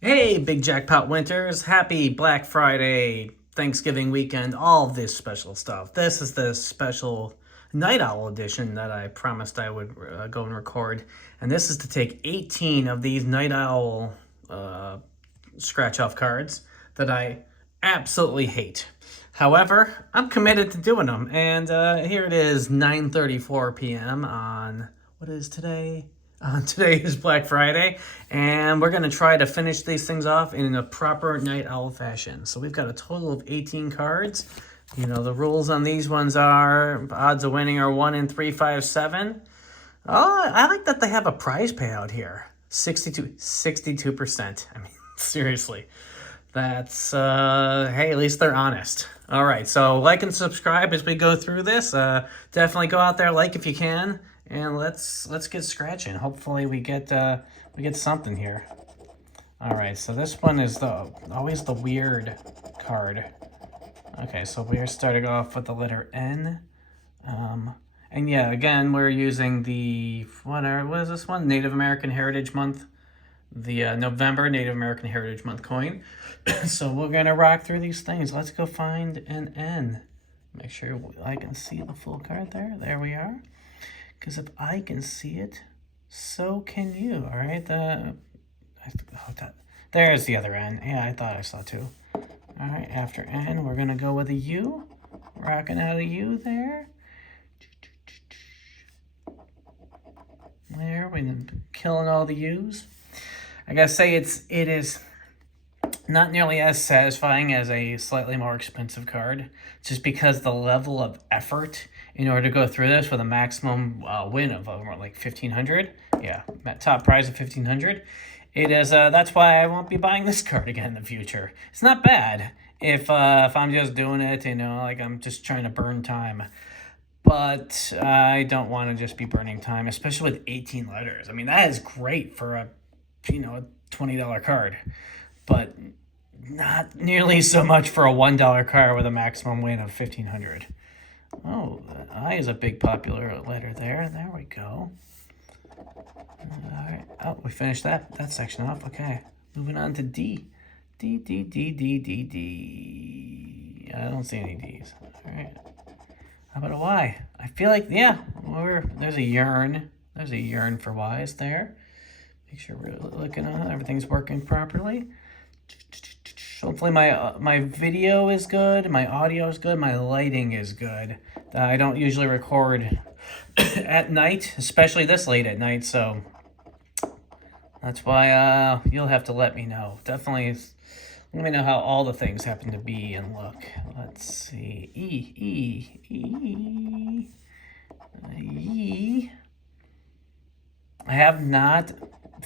Hey, big jackpot winters. Happy Black Friday, Thanksgiving weekend, all of this special stuff. This is the special Night Owl edition that I promised I would go and record. And this is to take 18 of these Night Owl scratch off cards that I absolutely hate. However, I'm committed to doing them. And here it is, 9:34 p.m. on, what is today? Today is Black Friday, and we're going to try to finish these things off in a proper Night Owl fashion. So we've got a total of 18 cards. You know, the rules on these ones are odds of winning are 1 in 3, 5, 7. Oh, I like that they have a prize payout here. 62%. I mean, seriously. That's, hey, at least they're honest. All right, so like and subscribe as we go through this. Definitely go out there, like if you can. And let's get scratching. Hopefully we get something here. All right, so this one is always the weird card. Okay, so we're starting off with the letter N. And yeah, again, we're using the what is this one? Native American Heritage Month. The November Native American Heritage Month coin. So we're gonna rock through these things. Let's go find an N. Make sure I can see the full card there. There we are. Because if I can see it, so can you, all right? There's the other N. Yeah, I thought I saw two. All right, after N, we're going to go with a U. Rocking out a U there. There, we're killing all the U's. I got to say, it is not nearly as satisfying as a slightly more expensive card, just because the level of effort in order to go through this with a maximum win of like 1,500. Yeah, top prize of 1,500. It is. That's why I won't be buying this card again in the future. It's not bad if I'm just doing it, you know, like I'm just trying to burn time. But I don't want to just be burning time, especially with 18 letters. I mean, that is great for a $20 card, but not nearly so much for a $1 card with a maximum win of 1,500. Oh, the I is a big popular letter there. There we go. All right. Oh, we finished that section off. Okay. Moving on to D. D, D, D, D, D, D. I don't see any D's. All right. How about a Y? I feel like, yeah, there's a yearn. There's a yearn for Y's there. Make sure we're looking at everything's working properly. Hopefully my video is good, my audio is good, my lighting is good. I don't usually record at night, especially this late at night, so that's why you'll have to let me know. Definitely let me know how all the things happen to be and look. Let's see. E. I have not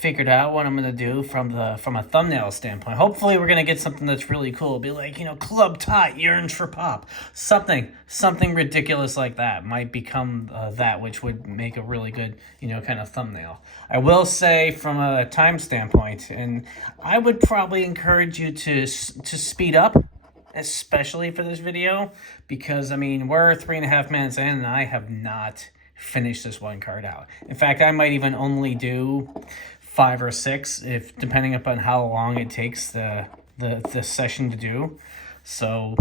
figured out what I'm gonna do from a thumbnail standpoint. Hopefully we're gonna get something that's really cool. Be like, Club Tot yearns for pop. Something ridiculous like that might become that, which would make a really good, kind of thumbnail. I will say from a time standpoint, and I would probably encourage you to speed up, especially for this video, because I mean we're 3.5 minutes in and I have not finished this one card out. In fact, I might even only do 5 or 6, if depending upon how long it takes the session to do. So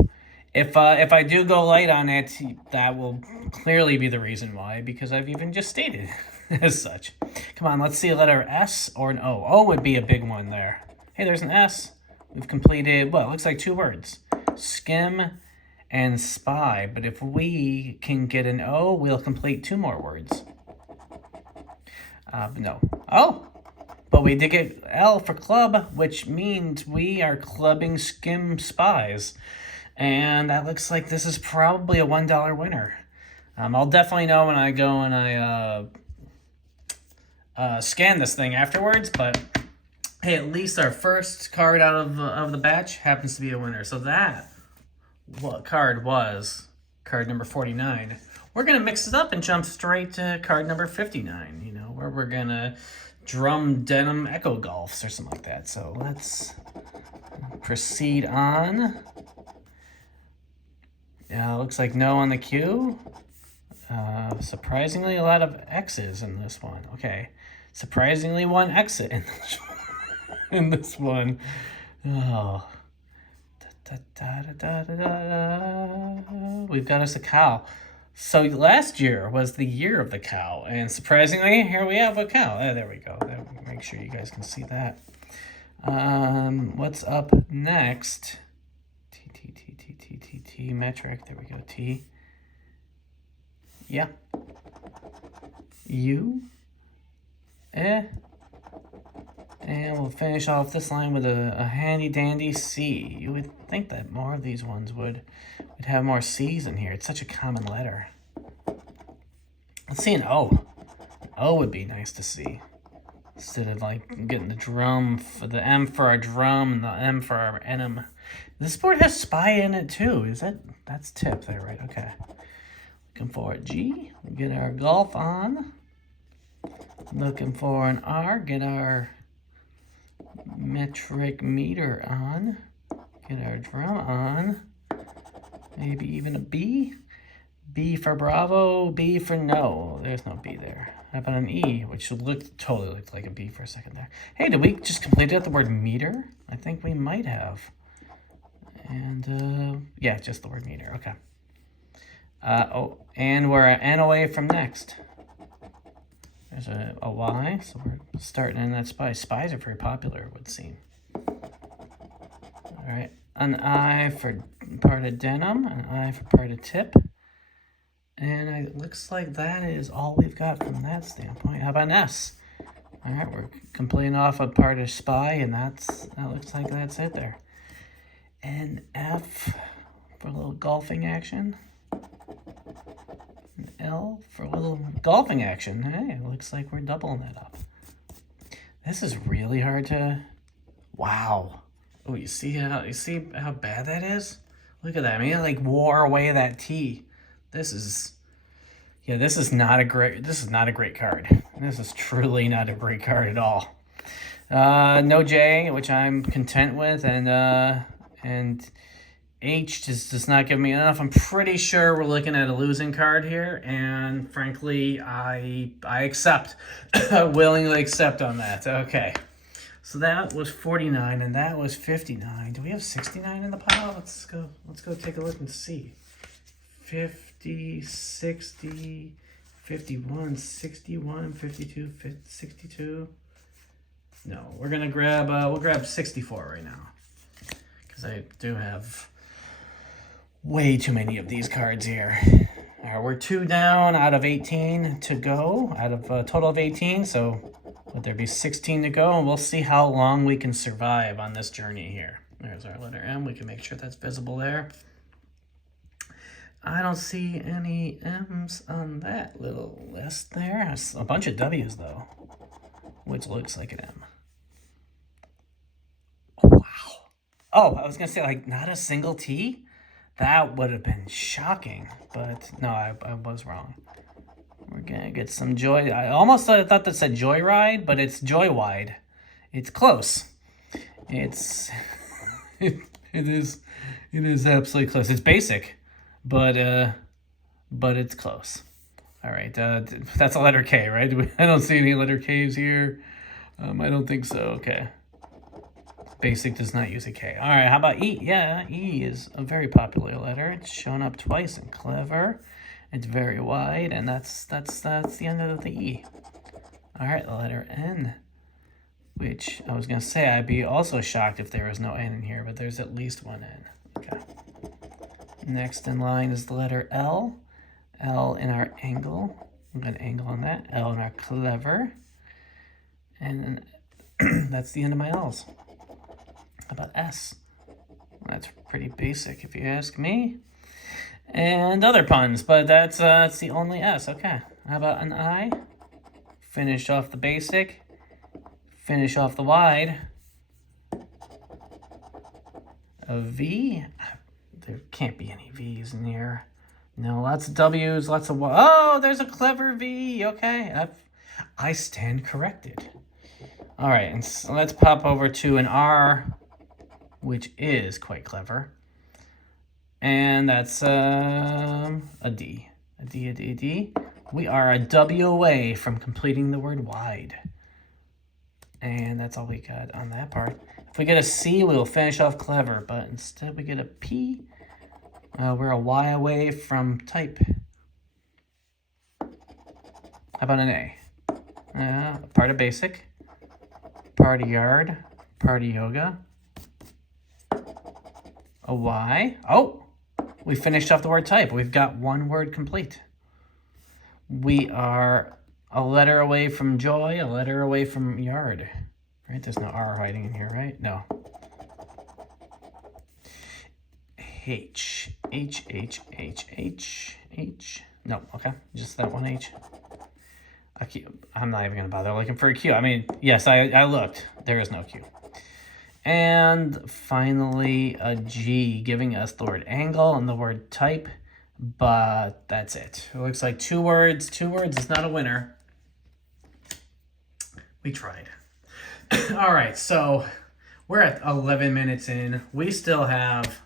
if I do go light on it, that will clearly be the reason why, because I've even just stated as such. Come on, let's see a letter S or an O. O would be a big one there. Hey, there's an S. We've completed, well, it looks like 2 words. Skim and spy, but if we can get an O, we'll complete 2 more words. No. Oh, but we did get L for club, which means we are clubbing skim spies. And that looks like this is probably a $1 winner. I'll definitely know when I go and I scan this thing afterwards, but hey, at least our first card out of the batch happens to be a winner. So that card was card number 49. We're going to mix it up and jump straight to card number 59, where we're going to drum denim echo golfs or something like that. So let's proceed on. Looks like no on the queue. Surprisingly, a lot of X's in this one. Okay. Surprisingly, one exit in this one. in this one. Oh. Da, da, da, da, da, da. We've got us a cow. So last year was the year of the cow, and surprisingly, here we have a cow. Oh, there we go. Make sure you guys can see that. What's up next? T metric. There we go. T. Yeah. U. And we'll finish off this line with a handy dandy C. You would think that more of these ones would have more C's in here. It's such a common letter. Let's see an O. An O would be nice to see. Instead of like getting the drum, for the M for our drum and the M for our enum. This board has spy in it too. That's tip there, right? Okay. Looking for a G. We get our golf on. Looking for an R. Get our metric meter on. Get our drum on. Maybe even a B. B for Bravo. B for no. There's no B there. How about an E, which totally looked like a B for a second there. Hey, did we just complete it at the word meter? I think we might have. And, yeah, just the word meter. Okay. Oh, and we're an N away from next. There's a Y, so we're starting in that spy. Spies are very popular, it would seem. All right. An I for part of denim, an I for part of tip. And it looks like that is all we've got from that standpoint. How about an S? All right, we're completing off a part of spy, and that looks like that's it there. And F for a little golfing action. And L for a little golfing action. Hey, it looks like we're doubling that up. This is really hard to... Wow. Oh, you see how bad that is? Look at that. I mean, it like wore away that T. This is not a great card. This is truly not a great card at all. No J, which I'm content with, and H just does not give me enough. I'm pretty sure we're looking at a losing card here, and frankly, I accept, willingly accept on that. Okay, so that was 49, and that was 59. Do we have 69 in the pile? Let's go take a look and see. 50, 60, 51, 61, 52, 62. No, we're gonna grab, we'll grab 64 right now. Because I do have way too many of these cards here. All right, we're 2 down out of 18 to go, out of a total of 18. So would there be 16 to go? And we'll see how long we can survive on this journey here. There's our letter M. We can make sure that's visible there. I don't see any M's on that little list there. A bunch of W's, though, which looks like an M. Oh, wow. Oh, I was going to say, like, not a single T? That would have been shocking, but no, I was wrong. We're going to get some joy. I almost thought that said Joyride, but it's Joywide. It's close. It is absolutely close. It's basic. But it's close. All right, that's a letter K, right? I don't see any letter K's here. I don't think so. Okay. Basic does not use a K. All right, how about E? Yeah, E is a very popular letter. It's shown up twice in clever. It's very wide, and that's the end of the E. All right, the letter N, which I was gonna say I'd be also shocked if there was no N in here, but there's at least one N. Okay. Next in line is the letter L. L in our angle. I'm going to angle on that. L in our clever. And then that's the end of my L's. How about S? That's pretty basic if you ask me. And other puns, but that's the only S. Okay. How about an I? Finish off the basic. Finish off the wide. A V. There can't be any V's in here. No, lots of W's, lots of... Oh, there's a clever V. Okay, I stand corrected. All right, and so let's pop over to an R, which is quite clever. And that's a D. A D. We are a W away from completing the word wide. And that's all we got on that part. If we get a C, we'll finish off clever. But instead we get a P. We're a Y away from type. How about an A? Part of basic. Part of yard. Part of yoga. A Y. Oh! We finished off the word type. We've got one word complete. We are a letter away from joy, a letter away from yard. Right? There's no R hiding in here, right? No. H. H, H, H, H, H. No, okay. Just that one H. I'm not even going to bother looking for a Q. I mean, yes, I looked. There is no Q. And finally, a G, giving us the word angle and the word type, but that's it. It looks like two words. Two words is not a winner. We tried. All right, so we're at 11 minutes in. We still have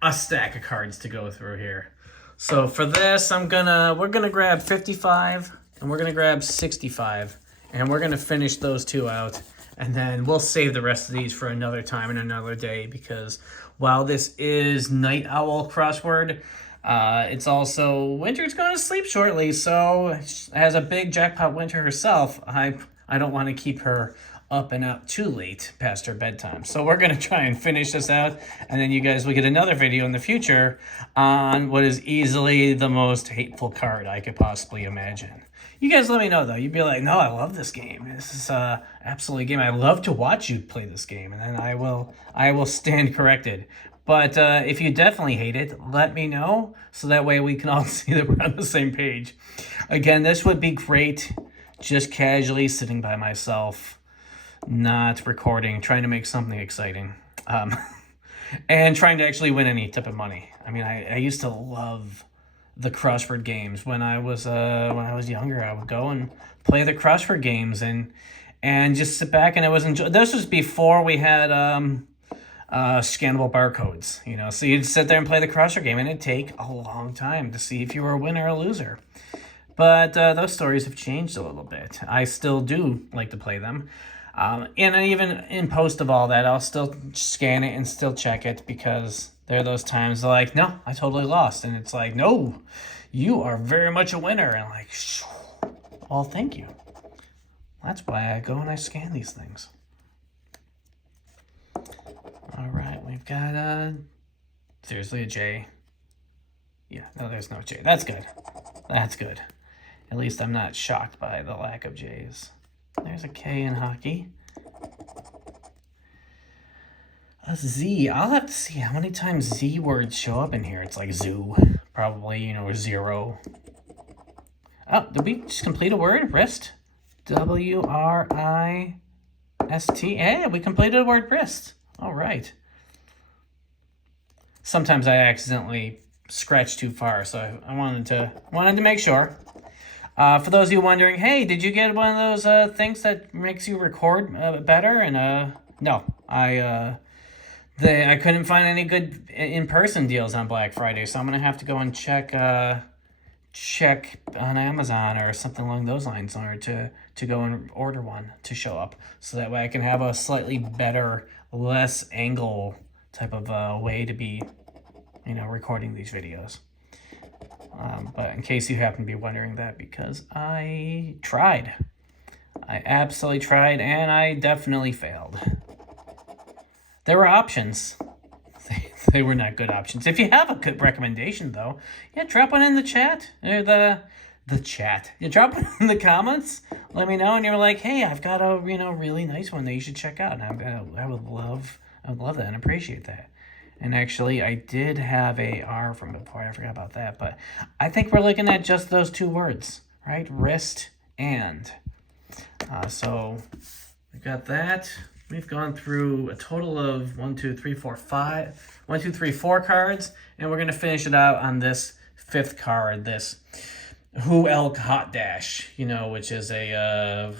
a stack of cards to go through here. So for this, we're gonna grab 55 and we're gonna grab 65, and we're gonna finish those two out. And then we'll save the rest of these for another time and another day, because while this is Night Owl Crossword, it's also Winter's going to sleep shortly. So as a big jackpot Winter herself, I don't want to keep her up and out too late past her bedtime. So we're going to try and finish this out. And then you guys will get another video in the future on what is easily the most hateful card I could possibly imagine. You guys let me know, though. You'd be like, no, I love this game. This is absolutely a game. I love to watch you play this game, and then I will stand corrected. But if you definitely hate it, let me know, so that way we can all see that we're on the same page. Again, this would be great just casually sitting by myself, not recording, trying to make something exciting, and trying to actually win any type of money. I mean, I used to love the crossword games when I was younger. I would go and play the crossword games and just sit back, and it was this was before we had scannable barcodes, you know. So you'd sit there and play the crossword game, and it'd take a long time to see if you were a winner or a loser. But those stories have changed a little bit. I still do like to play them. And even in post of all that, I'll still scan it and still check it, because there are those times like, no, I totally lost. And it's like, no, you are very much a winner. And I'm like, well, thank you. That's why I go and I scan these things. All right, we've got, seriously, a J. Yeah, no, there's no J. That's good. That's good. At least I'm not shocked by the lack of J's. There's a K in hockey. A Z. I'll have to see how many times Z words show up in here. It's like zoo. Probably, 0. Oh, did we just complete a word? Wrist. W-R-I-S-T. Yeah, we completed a word, wrist. All right. Sometimes I accidentally scratch too far, so I wanted to make sure. For those of you wondering, hey, did you get one of those things that makes you record better? And no, I couldn't find any good in-person deals on Black Friday, so I'm gonna have to go and check on Amazon or something along those lines in order to go and order one to show up, so that way I can have a slightly better, less angle type of way to be, recording these videos. But in case you happen to be wondering that, because I tried. I absolutely tried, and I definitely failed. There were options. They were not good options. If you have a good recommendation, though, yeah, drop one in the chat. Or the chat. You drop it in the comments. Let me know, and you're like, hey, I've got a really nice one that you should check out. And I would love that and appreciate that. And actually, I did have a R from before. I forgot about that. But I think we're looking at just those two words, right? Wrist and. So we've got that. We've gone through a total of 4 cards. And we're going to finish it out on this fifth card, this Who Elk Hot Dash, which is a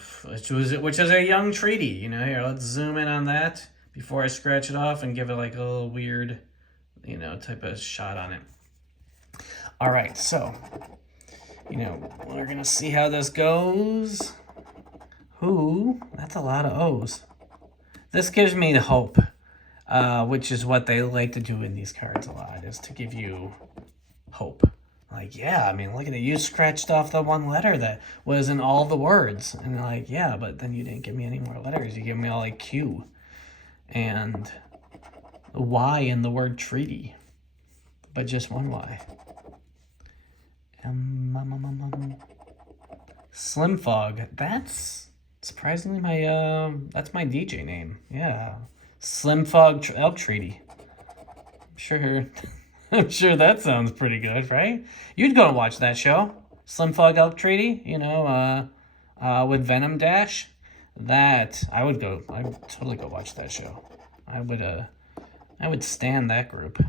young treaty. Here, let's zoom in on that before I scratch it off and give it like a little weird, type of shot on it. All right, so, we're going to see how this goes. Who, that's a lot of O's. This gives me hope, which is what they like to do in these cards a lot, is to give you hope. Like, yeah, I mean, look at it. You scratched off the one letter that was in all the words. And they're like, yeah, but then you didn't give me any more letters. You gave me all like Q and Y in the word treaty, but just one Y. Slim Fog. That's surprisingly that's my DJ name. Yeah. Slim Fog Elk Treaty. I'm sure that sounds pretty good, right? You'd go and watch that show. Slim Fog Elk Treaty, you know, with Venom Dash. That I would totally go watch that show. I would stand that group.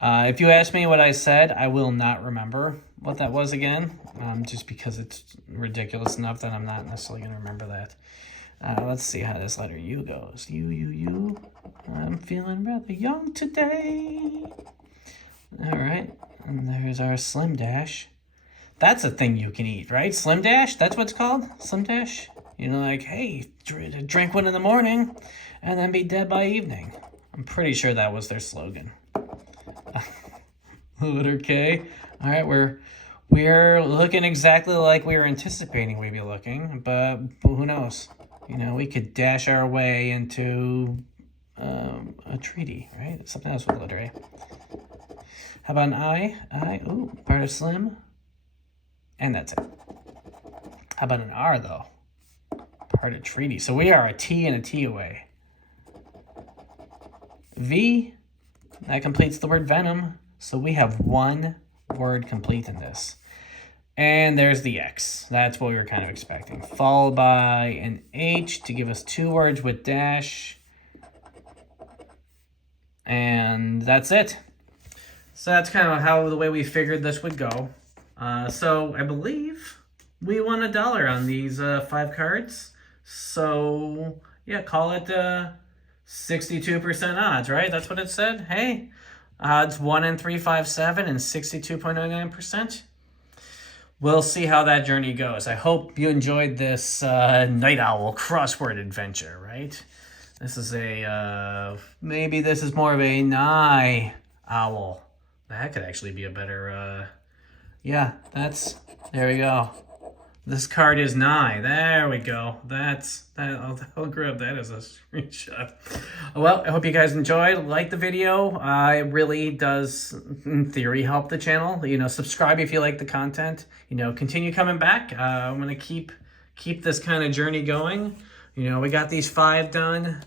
If you ask me what I said, I will not remember what that was again, just because it's ridiculous enough that I'm not necessarily going to remember that. Let's see how this letter U goes. U. I'm feeling rather young today. All right, and there's our Slim Dash. That's a thing you can eat, right? Slim Dash, that's what it's called? Slim Dash? You know, like, hey, drink one in the morning and then be dead by evening. I'm pretty sure that was their slogan. Letter K. All right, we're looking exactly like we were anticipating we'd be looking, but who knows? You know, we could dash our way into a treaty, right? Something else with letter A. How about an I? Ooh, part of Slim. And that's it. How about an R, though? Part of treaty. So we are a T and a T away. V, that completes the word Venom. So we have one word complete in this. And there's the X. That's what we were kind of expecting. Followed by an H to give us two words with dash. And that's it. So that's kind of the way we figured this would go. So I believe we won $1 on these 5 cards. So yeah, call it 62% odds, right? That's what it said. Hey, odds 1 in 357 and 62.99%. We'll see how that journey goes. I hope you enjoyed this Night Owl Crossword adventure, right? This is maybe this is more of a Night Owl. That could actually be a better, yeah, there we go. This card is Nye. There we go. I'll grab that as a screenshot. Well, I hope you guys enjoyed. Like the video. It really does, in theory, help the channel. You know, subscribe if you like the content. You know, continue coming back. I'm gonna keep this kind of journey going. You know, we got these 5 done,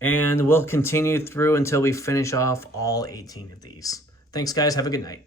and we'll continue through until we finish off all 18 of these. Thanks, guys. Have a good night.